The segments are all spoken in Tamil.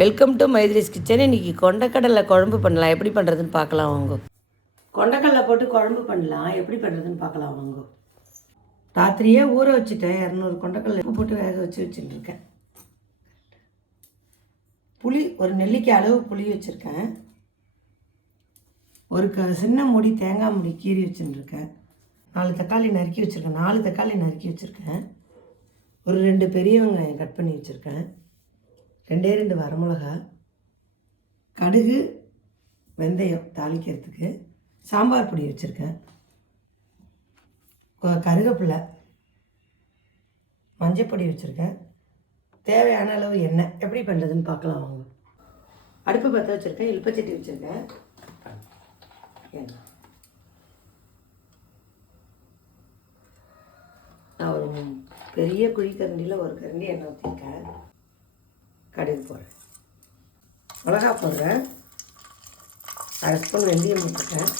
Welcome to மைதிலிஸ் kitchen. இன்றைக்கி கொண்டக்கடலை குழம்பு பண்ணலாம். எப்படி பண்ணுறதுன்னு பார்க்கலாம் வாங்க. கொண்டக்கடலை போட்டு குழம்பு பண்ணலாம். எப்படி பண்ணுறதுன்னு பார்க்கலாம் வாங்க. ராத்திரியே ஊற வச்சுட்டேன். 200 கொண்டக்கடலை உப்பு போட்டு வேக வச்சுட்டுருக்கேன். புளி ஒரு நெல்லிக்காய் அளவு புளி வச்சுருக்கேன். ஒரு சின்ன மூடி தேங்காய் மூடி கீறி வச்சுட்டுருக்கேன். 4 தக்காளி நறுக்கி வச்சுருக்கேன். 4 தக்காளி நறுக்கி வச்சுருக்கேன். ஒரு 2 பெரிய வெங்காயம் கட் பண்ணி வச்சுருக்கேன். 2 வரமிளகா, கடுகு, வெந்தயம் தாளிக்கிறதுக்கு, சாம்பார் பொடி வச்சுருக்கேன், கருவேப்பிலை, மஞ்சப்பொடி வச்சுருக்கேன், தேவையான அளவு எண்ணெய். எப்படி பண்ணுறதுன்னு பார்க்கலாம் வாங்க. அடுப்பு பற்ற வச்சுருக்கேன். இலுப்பச்சட்டி வச்சுருக்கேன். நான் ஒரு பெரிய குழிக்கரண்டியில் ஒரு கரண்டி எண்ணெய் ஊற்றிருக்கேன். கடுகு போடுறேன், மிளகா போடுறேன், 1/2 ஸ்பூன் வெந்தயம் போட்டுருக்கேன்.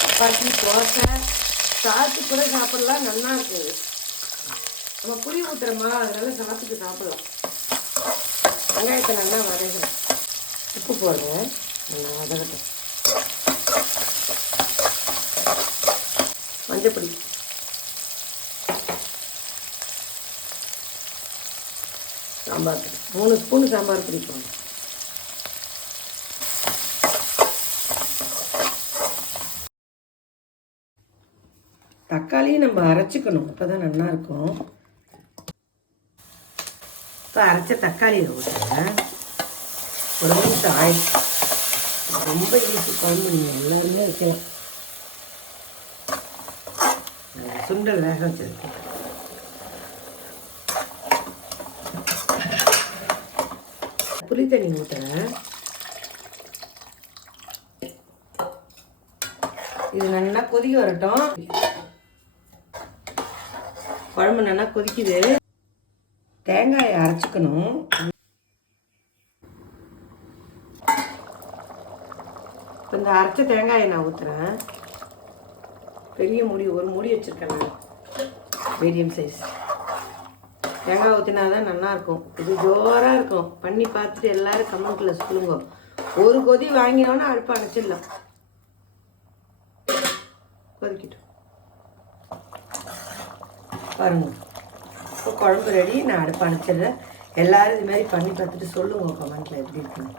சப்பாத்தி, தோசை, சாத்துக்கு கூட சாப்பிடலாம். நல்லா இருக்குது. நம்ம புளி ஊற்றுறோமா, அதனால சாத்துக்கு சாப்பிடலாம். வெங்காயத்தை நல்லா வதங்குறேன். உப்பு போடுறேன், நல்லா வதங்கட்டும். மஞ்சப்பொடி, சாம்பார் பொடி 3 ஸ்பூன் சாம்பார் பொடி போடணும். தக்காளியும் நம்ம அரைச்சிக்கணும், அப்போ தான் நல்லாயிருக்கும். இப்போ அரைச்ச தக்காளியை ஊற்றுறேன். ஒரு நிமிஷம் ஆயில். ரொம்ப ஈஸி குழம்பு, நீங்கள் எல்லாருமே வைக்கலாம். சுண்டல் வேக வச்சிருக்கேன். புளி தண்ணி ஊற்றுறேன். இது நல்லா கொதிக்க வரட்டும். குழம்பு நல்லா கொதிக்குது. தேங்காயை அரைச்சிக்கணும். இப்போ இந்த அரைச்ச தேங்காயை நான் ஊற்றுறேன். பெரிய மூடி, ஒரு மூடி வச்சுருக்கேன் நான், மீடியம் சைஸ். தேங்காய் ஊற்றினா தான் நல்லாயிருக்கும். இது ஜோராக இருக்கும். பண்ணி பார்த்துட்டு எல்லோரும் கமெண்ட்டில் சொல்லுங்க. ஒரு கொதி வாங்கினோன்னா அடுப்பை அணைச்சிடலாம். கொதிக்கிட்டோம் பாருங்க. இப்போ குழம்பு ரெடி. நான் அடுப்பை அணைச்சிடுறேன். எல்லோரும் இது மாதிரி பண்ணி பார்த்துட்டு சொல்லுங்க கமெண்ட்டில் எப்படி இருக்குன்னு.